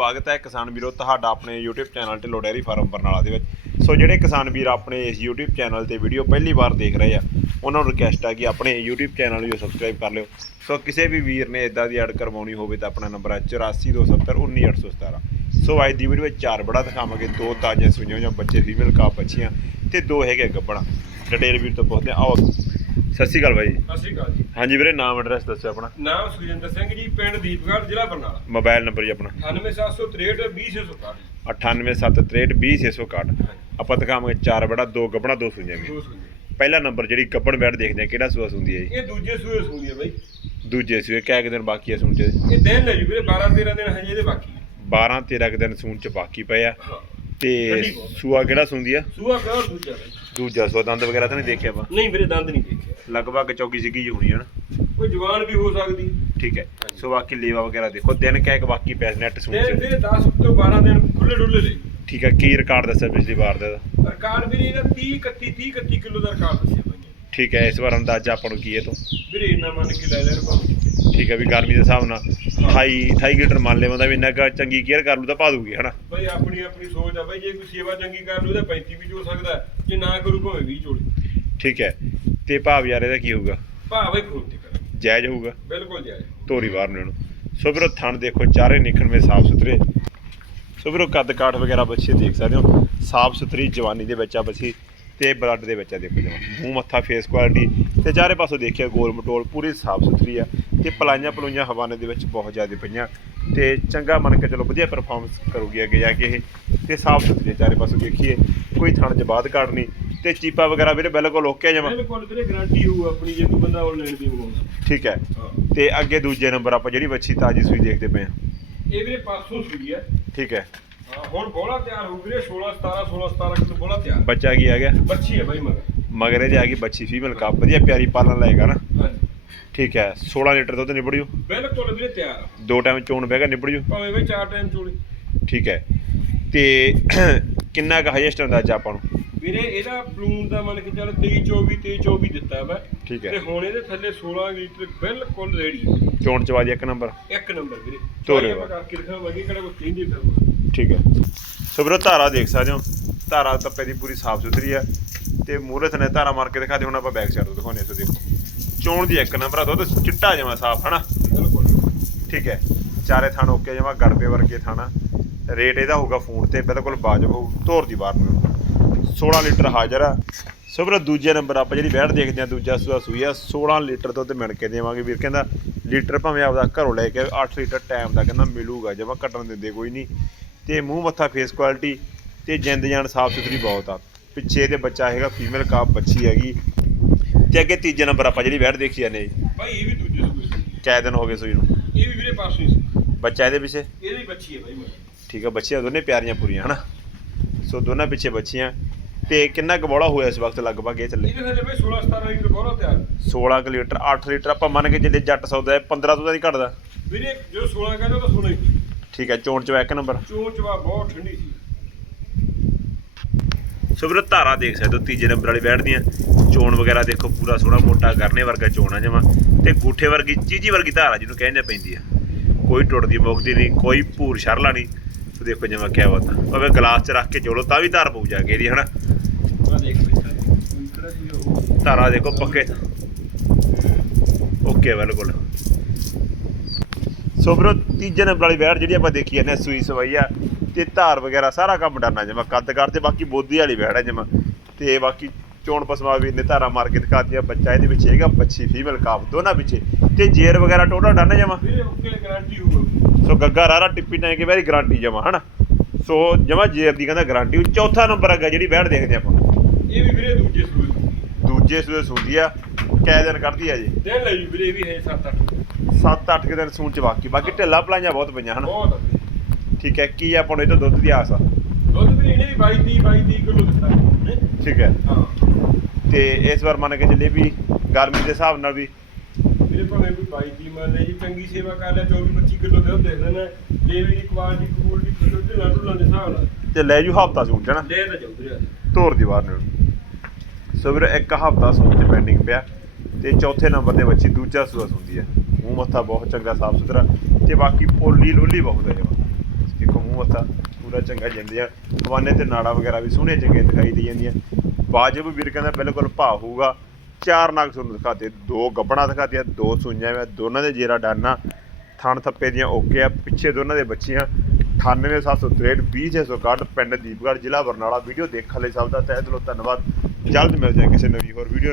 ਸਵਾਗਤ ਹੈ ਕਿਸਾਨ ਵੀਰੋ, ਤੁਹਾਡਾ ਆਪਣੇ YouTube ਚੈਨਲ 'ਤੇ ਲੋਡੈਰੀ ਫਾਰਮ ਬਰਨਾਲਾ ਦੇ ਵਿੱਚ। ਸੋ ਜਿਹੜੇ ਕਿਸਾਨ ਵੀਰ ਆਪਣੇ ਇਸ YouTube ਚੈਨਲ ਤੇ ਵੀਡੀਓ ਪਹਿਲੀ ਵਾਰ ਦੇਖ ਰਹੇ ਆ, ਉਹਨਾਂ ਨੂੰ ਰਿਕਵੈਸਟ ਆ ਕਿ ਆਪਣੇ YouTube ਚੈਨਲ ਨੂੰ ਸਬਸਕ੍ਰਾਈਬ ਕਰ ਲਿਓ। ਸੋ ਕਿਸੇ ਵੀ ਵੀਰ ਨੇ ਇਦਾਂ ਦੀ ਐਡ ਕਰਵਾਉਣੀ ਹੋਵੇ ਤਾਂ ਆਪਣਾ ਨੰਬਰ ਹੈ 8427191817 ਸੋ ਅੱਜ ਦੀ ਵੀਡੀਓ ਵਿੱਚ ਚਾਰ ਬੜਾ ਦਿਖਾਵਾਂਗੇ, ਦੋ ਤਾਜ਼ੀਆਂ ਸੂਈਆਂ ਜਾਂ ਬੱਚੇ ਫੀਮੇਲ ਕਾਪ ਬੱਚੀਆਂ ਤੇ ਦੋ ਹੈਗੇ ਗੱਬਣਾ। ਡਿਟੇਲ ਵੀਰ ਤੋਂ ਪੁੱਛਦੇ ਹਾਂ। ਆਓ। ਸਤਿ ਸ਼੍ਰੀ ਅਕਾਲ ਬਾਈ। ਜੀ ਸਤਿ ਸ਼੍ਰੀ ਅਕਾਲ ਜੀ। ਹਾਂਜੀ ਵੀਰੇ ਨਾਮ ਐਡਰੈਸ ਦੱਸਿਓ ਆਪਣਾ। ਨਾਮ ਸੁਖਜਿੰਦਰ ਸਿੰਘ ਜੀ ਪਿੰਡ ਦੀਪਗੜ੍ਹ ਜ਼ਿਲ੍ਹਾ ਬਰਨਾਲਾ। ਮੋਬਾਈਲ ਨੰਬਰ ਜੀ ਆਪਣਾ। 98763 20661 987632061 ਆਪਾਂ ਦਿਖਾਵਾਂਗੇ ਚਾਰ ਬੜਾ ਦੋ ਗੱਬਣਾ ਦੋ ਸੂਈਆਂ ਵੀ। ਦੋ ਸੂਏ ਪਹਿਲਾ ਨੰਬਰ ਜਿਹੜੀ ਗੱਬਣ ਬੈਠ ਦੇਖਦੇ ਆ ਕਿਹੜਾ ਸੂਆ ਹੁੰਦੀ ਹੈ ਇਹ ਦੂਜੇ ਸੂਏ ਸੂਈ ਹੈ ਬਾਈ। ਜੀ ਦੂਜੇ ਸੂਏ ਕਿਆ ਕੁ ਦਿਨ ਬਾਕੀ ਹੈ ਸੂਣ ਚ? ਇਹ ਦਿਨ ਲੈ ਜੀ ਵੀਰੇ 12 13 ਦਿਨ ਹਜੇ ਇਹਦੇ ਬਾਕੀ 12 13 ਕੁ ਦਿਨ ਸੂਣ ਚ ਬਾਕੀ ਪਏ ਆ। ਤੇ। ਸੂਆ ਕਿਹੜਾ ਸੁੰਦੀ ਆ? ਸੂਆ ਕਾ ਦੂਜਾ? ਬਾਈ ਦੂਜਾ ਸੂਆ ਦੰਦ ਵਗੈਰਾ ਤਾਂ ਨਹੀਂ ਦੇਖਿਆ ਆਪਾਂ? ਨਹੀਂ ਵੀਰੇ ਦੰਦ ਨਹੀਂ ਦੇਖਿਆ। ਲਗਭਗ ਚੌਕੀ ਸਿੱਗੀ ਹੋਣੀ ਹੈ ਨਾ। ਕੋਈ ਜਵਾਨ ਵੀ ਹੋ ਸਕਦੀ। ਠੀਕ ਹੈ। ਸੋ ਬਾਕੀ ਲੇਵਾ ਵਗੈਰਾ ਦੇਖੋ ਦਿਨ ਕਿਆ ਇੱਕ ਬਾਕੀ ਪੈਸ ਨੈਟ ਸੂਣ ਵੀਰੇ 10 ਤੋਂ 12 ਦਿਨ ਖੁੱਲੇ ਡੁੱਲੇ ਲੈ ਠੀਕ ਹੈ ਕੀ ਰਿਕਾਰਡ ਦੱਸਿਆ ਪਿਛਲੀ ਵਾਰ ਦਾ? ਰਿਕਾਰਡ ਵੀਰੇ ਇਹਦਾ 30 31 30 31 ਕਿਲੋ ਦਾ ਰਿਕਾਰਡ ਦੱਸਿਆ ਬਾਈ। ਠੀਕ ਹੈ ਇਸ ਵਾਰ ਅੰਦਾਜ਼ਾ ਆਪਾਂ ਨੂੰ ਕੀ ਹੈ ਤੋਂ? ਵੀਰੇ ਇੰਨਾ ਮੰਨ ਕੇ ਲੈ ਲੈਣ ਭਾਵੇਂ ਠੀਕ ਹੈ ਵੀ ਗਰਮੀ ਦੇ ਹਿਸਾਬ ਨਾਲ। 28 28 ਲੀਟਰ ਮੰਨ ਲੈ ਬੰਦਾ ਵੀ ਇੰਨਾ ਕੁ ਚੰਗੀ ਕੇਅਰ ਕਰ ਲੂ ਤਾਂ ਪਾ ਦੂਗੀ ਹਨਾ? ਬਾਈ ਆਪਣੀ ਆਪਣੀ ਸੋਚ ਆ ਬਾਈ ਜੇ ਕੋਈ ਸੇਵਾ ਚੰਗੀ ਕਰ ਲੂ ਤਾਂ 35 ਵੀ ਜੋ ਸਕਦਾ। ਜੇ ਨਾ ਕਰੂ ਭਾਵੇਂ 20 ਚੋਲੇ ਠੀਕ ਹੈ। ਤੇ ਭਾਵ ਯਾਰ ਇਹਦਾ ਕੀ ਹੋਊਗਾ? ਭਾ ਬਾਈ ਫੋਨ ਤੇ ਕਰ। ਜਾਇਜ਼ ਹੋਊਗਾ। ਬਿਲਕੁਲ ਜਾਇਜ਼। ਤੋਰੀ ਬਾਹਰ ਨੂੰ ਇਹਨੂੰ। ਸੋ ਵੀਰੋ ਥਣ ਦੇਖੋ ਚਾਰੇ ਨਿਕਲਵੇਂ ਸਾਫ਼ ਸੁਥਰੇ। ਸੋ ਵੀਰੋ ਕੱਦ ਕਾਠ ਵਗੈਰਾ ਬੱਚੇ ਦੇਖ ਸਕਦੇ ਹੋ। ਸਾਫ਼ ਸੁਥਰੀ ਜਵਾਨੀ ਦੇ ਵਿੱਚ ਆ ਬੱਚੀ ਤੇ ਬਲੱਡ ਦੇ ਵਿੱਚ ਆ ਦੇਖੋ ਜਮਾ। ਮੂੰਹ ਮੱਥਾ ਫੇਸ ਕੁਆਲਿਟੀ ਤੇ ਚਾਰੇ ਪਾਸੋਂ ਦੇਖਿਆ ਗੋਲ ਮਟੋਲ ਪੂਰੀ ਸਾਫ਼ ਸੁਥਰੀ ਆ। ਤੇ ਪਲਾਈਆਂ ਪਲੂਈਆਂ ਹਵਾਨੇ ਦੇ ਵਿੱਚ ਬਹੁਤ ਜ਼ਿਆਦਾ ਪਈਆਂ ਤੇ ਚੰਗਾ ਮੰਨ ਕੇ ਚਲੋ ਵਧੀਆ ਪਰਫਾਰਮੈਂਸ ਕਰੂਗੀ ਅੱਗੇ ਜਾ ਕੇ ਇਹ ਤੇ ਸਾਫ਼ ਸੁਥਰੀ ਚਾਰੇ ਪਾਸੋਂ ਦੇਖੀਏ ਕੋਈ ਥਣ ਚ ਬਾਤ ਕਾੜਨੀ ਤੇ ਚੀਪਾ ਵਗੈਰਾ ਵੀਰੇ ਬਿਲਕੁਲ ਓਕੇ ਜਮਾ। ਬਿਲਕੁਲ ਵੀਰੇ ਗਾਰੰਟੀ ਹੋਊ ਆਪਣੀ ਜੇ ਕੋਈ ਬੰਦਾ ਆਨਲਾਈਨ ਵੀ ਮੰਗਾਉਂਦਾ ਠੀਕ ਹੈ। ਤੇ ਅੱਗੇ ਦੂਜੇ ਨੰਬਰ ਆਪਾਂ ਜਿਹੜੀ ਬੱਚੀ ਤਾਜੀ ਸੂਈ ਦੇਖਦੇ ਪਏ ਆ ਇਹ ਵੀਰੇ ਪਾਸੋਂ ਸੂਈ ਹੈ ਠੀਕ ਹੈ। ਹੁਣ ਬੋਲਾ ਤਿਆਰ ਹੋ ਵੀਰੇ 16 17 16 17 ਕਿਲੋ ਬੋਲਾ ਤਿਆਰ। ਬੱਚਾ ਕੀ ਆ ਗਿਆ? ਬੱਚੀ ਹੈ ਬਾਈ ਮਗਰ। ਮਗਰ ਇਹਦੇ ਆ ਗਈ ਬੱਚੀ ਫੀਮੇਲ ਕੱਪ ਵਧੀਆ ਪਿਆਰੀ ਪਾਲਣ ਲਾਏਗਾ ਨਾ। ਹਾਂਜੀ। ਠੀਕ ਹੈ 16 ਲੀਟਰ ਦੁੱਧ ਨਿਬੜ ਜੂ ਬਿਲਕੁਲ ਵੀਰੇ ਤਿਆਰ ਆ। ਦੋ ਟਾਈਮ ਚੋਣ ਬਹਿਗਾ ਨਿਬੜ ਜੂ ਭਾਵੇਂ ਬਈ ਚਾਰ ਟਾਈਮ ਚੋਲੇ ਠੀਕ ਹੈ ਤੇ ਕਿੰਨਾ ਕੁ ਹਾਈਐਸਟ ਅੰਦਾਜ਼ਾ ਆਪਾਂ ਨੂੰ? ਵੀਰੇ ਇਹਦਾ ਬਲੂਨ ਦਾ ਮੰਨ ਕੇ ਚੱਲ 23 24 23 24 ਦਿੱਤਾ ਠੀਕ ਹੈ। ਤੇ ਹੁਣ ਇਹਦੇ ਥੱਲੇ 16 ਲੀਟਰ ਬਿਲਕੁਲ ਰੈਡੀ ਚੋਣ ਚ ਵਾਜੀ ਇੱਕ ਨੰਬਰ ਇੱਕ ਨੰਬਰ ਵੀਰੇ। ਤੋਰੇ ਆਪਾਂ ਕਰਕੇ ਦਿਖਾਵਾਂਗੇ ਕਿਹੜਾ ਕੋਈ ਕਹਿੰਦੀ ਫਿਰ ਠੀਕ ਹੈ। ਸੋ ਵੀਰੋ ਧਾਰਾ ਦੇਖ ਸਕਦੇ ਹੋ। ਧਾਰਾ ਤੱਪੇ ਦੀ ਪੂਰੀ ਸਾਫ਼ ਸੁਥਰੀ ਆ ਤੇ ਮੂਹਰੇ ਥਨੇ ਧਾਰਾ ਮਾਰ ਕੇ ਦਿਖਾ ਦੇ ਹੁਣ ਆਪਾਂ ਬੈਕ ਸਾਈਡ ਤੋਂ ਦਿਖਾਉਣੇ ਸੋ ਦੇਖੋ। ਚੋਣ ਦੀ ਇੱਕ ਨੰਬਰ ਆ ਦੁੱਧ ਚਿੱਟਾ ਜਮਾ ਸਾਫ਼ ਹਨਾ? ਬਿਲਕੁਲ। ਠੀਕ ਹੈ ਚਾਰੇ ਥਣ ਓਕੇ ਜਮਾ ਗੜਬੇ ਵਰਗੇ ਥਾਣਾ। ਰੇਟ ਇਹਦਾ ਹੋਊਗਾ ਫੋਨ ਤੇ ਬਿਲਕੁਲ ਵਾਜਬ ਹੋਊ ਧੋਰ ਦੀ ਬਾਹਰ ਨੂੰ। 16 ਲੀਟਰ ਹਾਜ਼ਰ ਆ। ਸੋ ਵੀਰੋ ਦੂਜੇ ਨੰਬਰ ਆਪਾਂ ਜਿਹੜੀ ਵੈਟ ਦੇਖਦੇ ਆ ਦੂਜਾ ਸੂਆ ਸੂਈ ਆ 16 ਲੀਟਰ ਦੁੱਧ ਮਿਣ ਕੇ ਦੇਵਾਂਗੇ ਵੀਰ ਕਹਿੰਦਾ ਲੀਟਰ ਭਾਵੇਂ ਆਪਦਾ ਘਰੋਂ ਲੈ ਕੇ 8 ਲੀਟਰ ਟਾਈਮ ਦਾ ਕਹਿੰਦਾ ਮਿਲੂਗਾ ਜਮਾ ਘਟਣ ਦਿੰਦੇ ਕੋਈ ਨਹੀਂ। ਤੇ ਮੂੰਹ ਮੱਥਾ ਫੇਸ ਕੁਆਲਿਟੀ ਤੇ ਜਿੰਦ ਜਾਨ ਸਾਫ਼ ਸੁਥਰੀ ਬਹੁਤ ਆ। ਪਿੱਛੇ ਇਹਦੇ ਬੱਚਾ ਹੈਗਾ ਫੀਮੇਲ ਕਾਪ ਬੱਚੀ ਹੈਗੀ। ਤੇ ਅੱਗੇ ਤੀਜੇ ਨੰਬਰ ਆਪਾਂ ਜਿਹੜੀ ਵੈਟ ਦੇਖੀ ਜਾਂਦੇ ਜੀ। ਭਾਈ ਇਹ ਵੀ ਦੂਜੇ ਸੂਏ ਸੀ। ਦਿਨ ਹੋ ਗਏ ਸੂਈ ਨੂੰ। ਇਹ ਵੀ ਵੀਰੇ ਪਾਸੋਂ ਹੀ ਸੀ। ਬੱਚਾ ਇਹਦੇ ਪਿੱਛੇ? ਇਹਦੀ ਬੱਚੀ ਹੈ ਭਾਈ ਠੀਕ ਆ ਬੱਚੀਆਂ ਦੋਨੇ ਪਿਆਰੀਆਂ ਪੂਰੀਆਂ ਹਨਾ? ਸੋ ਦੋਨਾਂ ਪਿੱਛੇ ਬੱਚੀਆਂ। ਤੇ ਕਿੰਨਾ ਕੁ ਬੋਲਾ ਹੋਇਆ ਇਸ ਵਕਤ ਲਗਭਗ ਇਹ ਚੱਲੇ? ਇਹਦੇ ਥੱਲੇ ਭਾਈ 16 17 ਲੀਟਰ ਬੋਲਾ ਤਿਆਰ। 16 ਕੁ ਲੀਟਰ 8 ਲੀਟਰ ਆਪਾਂ ਮੰਨ ਕੇ ਚੱਲੇ ਜੱਟ ਸੌਦਾ ਹੈ 15 ਤੋਂ ਤਾਂ ਨਹੀਂ ਘਟਦਾ। ਵੀਰੇ ਜੋ 16 ਕਹਿੰਦਾ ਤਾਂ 16 ਹੀ। ਠੀਕ ਹੈ ਚੋਣ ਚ ਇੱਕ ਨੰਬਰ। ਚੋਂ ਚਵਾ ਬਹੁਤ ਠੰਡੀ ਸੀ। ਸੋ ਵੀਰੋ, ਧਾਰਾ ਦੇਖ ਸਕਦੇ ਹੋ, ਤੀਜੇ ਨੰਬਰ ਵਾਲੀ ਬੈਠ ਦੀਆਂ। ਚੋਣ ਵਗੈਰਾ ਦੇਖੋ, ਪੂਰਾ ਸੋਹਣਾ ਮੋਟਾ ਕਰਨੇ ਵਰਗਾ ਚੋਣ ਆ ਜਮਾ। ਤੇ ਗੂਠੇ ਵਰਗੀ, ਚੀਜੀ ਵਰਗੀ ਧਾਰਾ ਜਿਹਨੂੰ ਕਹਿੰਦੇ ਪੈਂਦੀ ਆ। ਕੋਈ ਟੁੱਟਦੀ, ਮੁੱਕਦੀ ਨਹੀਂ, ਕੋਈ ਭੂਰ ਸ਼ਰਲਾ ਨਹੀਂ। ਸੋ ਦੇਖੋ ਜਮਾ ਕਿਆ ਬਾਤ। ਆ ਭਾਵੇਂ ਗਲਾਸ ਚ ਰੱਖ ਕੇ ਜੋਲੋ ਤਾਂ ਵੀ ਧਾਰ ਪਊ ਜਾ ਕੇ ਇਹਦੀ, ਹਨਾ? ਧਾਰਾ ਦੇਖੋ ਪੱਕੇ। ਓਕੇ, ਬਿਲਕੁਲ। ਸੋ ਵੀਰੋ, ਤੀਜੇ ਨੰਬਰ ਵਾਲੀ ਬੈੜ ਜਿਹੜੀ ਆਪਾਂ ਦੇਖੀ ਜਾਂਦੇ ਸੂਈ ਸਵਾਈ ਆ। ਤੇ ਧਾਰ ਵਗੈਰਾ ਸਾਰਾ ਕੰਮ ਡਰਨਾ ਜਮਾ ਕੱਦ ਕਰ ਤੇ ਬਾਕੀ ਬੋਦੀ ਵਾਲੀ ਬੈੜ ਹੈ ਜਮਾ ਤੇ ਬਾਕੀ ਚੋਣ ਪਸਮਾ ਵੀ ਨੇ ਧਾਰਾ ਮਾਰ ਕੇ ਦਿਖਾਤੀਆਂ ਬੱਚਾ ਇਹਦੇ ਵਿੱਚ ਹੈਗਾ ਬੱਚੀ ਫੀਮੇਲ ਕਾਫ ਦੋਨਾਂ ਪਿੱਛੇ। ਤੇ ਜੇਰ ਵਗੈਰਾ ਟੋਟਲ ਡਰਨਾ ਜਮਾ ਸੋ ਗੱਗਾ ਰਾਰਾ ਟਿੱਪੀ ਟਾਂ ਕੇ ਵਾਰੀ ਗਾਰੰਟੀ ਜਮਾ ਹਨਾ? ਸੋ ਜਮਾ ਜੇਰ ਦੀ ਕਹਿੰਦਾ ਗਾਰੰਟੀ ਚੌਥਾ ਨੰਬਰ ਹੈਗਾ ਜਿਹੜੀ ਬੈੜ ਦੇਖਦੇ ਆਪਾਂ। ਇਹ ਵੀ ਵੀਰੇ ਦੂਜੇ ਸੂਏ। ਦੂਜੇ ਸੂਏ ਸੂਦੀ ਆ ਕੈ ਦਿਨ ਕਰਦੀ ਆ ਜੀ। ਦਿਨ ਲਈ ਵੀਰੇ ਵੀ ਹੈ 7 8 7-8 ਕੁ ਦਿਨ ਸੂਣ ਚ ਬਾਕੀ ਬਾਕੀ ਢਿੱਲਾ ਪਲਾਈਆਂ ਬਹੁਤ ਪਈਆਂ ਹਨ? ਬਹੁਤ। ਠੀਕ ਹੈ ਕੀ ਆਪਾਂ ਨੂੰ ਇਹ ਤੋਂ ਦੁੱਧ ਦੀ ਆਸ ਆ? ਦੁੱਧ ਵੀਰੇ ਇਹਨੇ ਵੀ 22 30 22 30 ਕਿਲੋ ਦਿੱਤਾ ਨੇ ਠੀਕ ਹੈ। ਹਾਂ। ਤੇ ਇਸ ਵਾਰ ਮੰਨ ਕੇ ਚੱਲੇ ਵੀ ਗਰਮੀ ਦੇ ਹਿਸਾਬ ਨਾਲ ਵੀ ਵੀਰੇ ਭਾਵੇਂ ਕੋਈ 22 30 ਮੰਨ ਲੈ ਜੀ ਚੰਗੀ ਸੇਵਾ ਕਰ ਲੈ 24 25 ਕਿਲੋ ਦੇ ਉਹ ਦੇਖ ਲੈਣਾ ਲੇਵੀ ਦੀ ਕੁਆਲਿਟੀ ਕੁਆਲਿਟੀ ਕਿਲੋ ਤੇ ਲਾਡੂ ਦੇ ਹਿਸਾਬ ਨਾਲ। ਤੇ ਲੈ ਜੂ ਹਫਤਾ ਚ ਨਾ? ਲੈ ਤਾਂ ਜਾਊ ਵੀਰੇ। ਧੋਰ ਦੀ ਬਾਹਰ ਨੂੰ ਸੋ ਵੀਰ ਇੱਕ ਹਫਤਾ ਸੂਣ ਚ ਪੈਂਡਿੰਗ ਪਿਆ। ਤੇ ਚੌਥੇ ਨੰਬਰ ਤੇ ਬੱਚੀ ਦੂਜਾ ਸੂਆ ਸੁੰਦੀ ਹੈ। ਮੂੰਹ ਮੱਥਾ ਬਹੁਤ ਚੰਗਾ ਸਾਫ਼ ਸੁਥਰਾ। ਤੇ ਬਾਕੀ ਪੋਲੀ ਲੋਲੀ ਬਹੁਤ ਹੈ ਦੇਖੋ ਮੂੰਹ ਮੱਥਾ ਪੂਰਾ ਚੰਗਾ ਜਾਂਦੇ ਆ ਹਵਾਨੇ ਤੇ ਨਾੜਾ ਵਗੈਰਾ ਵੀ ਸੋਹਣੇ ਚੰਗੇ ਦਿਖਾਈ ਦੇ ਜਾਂਦੀਆਂ। ਵਾਜਬ ਵੀਰ ਕਹਿੰਦਾ ਬਿਲਕੁਲ ਭਾਅ ਹੋਊਗਾ। ਚਾਰ ਨਗ ਤੁਹਾਨੂੰ ਦਿਖਾਤੇ, ਦੋ ਗੱਬਣਾ ਦਿਖਾਤੀਆਂ ਦੋ ਸੂਈਆਂ ਵਾ, ਦੋਨਾਂ ਦੇ ਜੇਰਾ ਡਾਨਾ। ਥਣ ਥੱਪੇ ਦੀਆਂ ਓਕੇ ਆ, ਪਿੱਛੇ ਦੋਨਾਂ ਦੇ ਬੱਚੀਆਂ। 98763 20661 ਪਿੰਡ ਦੀਪਗੜ੍ਹ, ਜ਼ਿਲ੍ਹਾ ਬਰਨਾਲਾ। ਵੀਡੀਓ ਦੇਖਣ ਲਈ ਸਭ ਦਾ ਤਹਿ ਦਿਲੋਂ ਧੰਨਵਾਦ। ਜਲਦ ਮਿਲ ਜਾਏ ਕਿਸੇ ਨਵੀਂ ਹੋਰ ਵੀਡੀਓ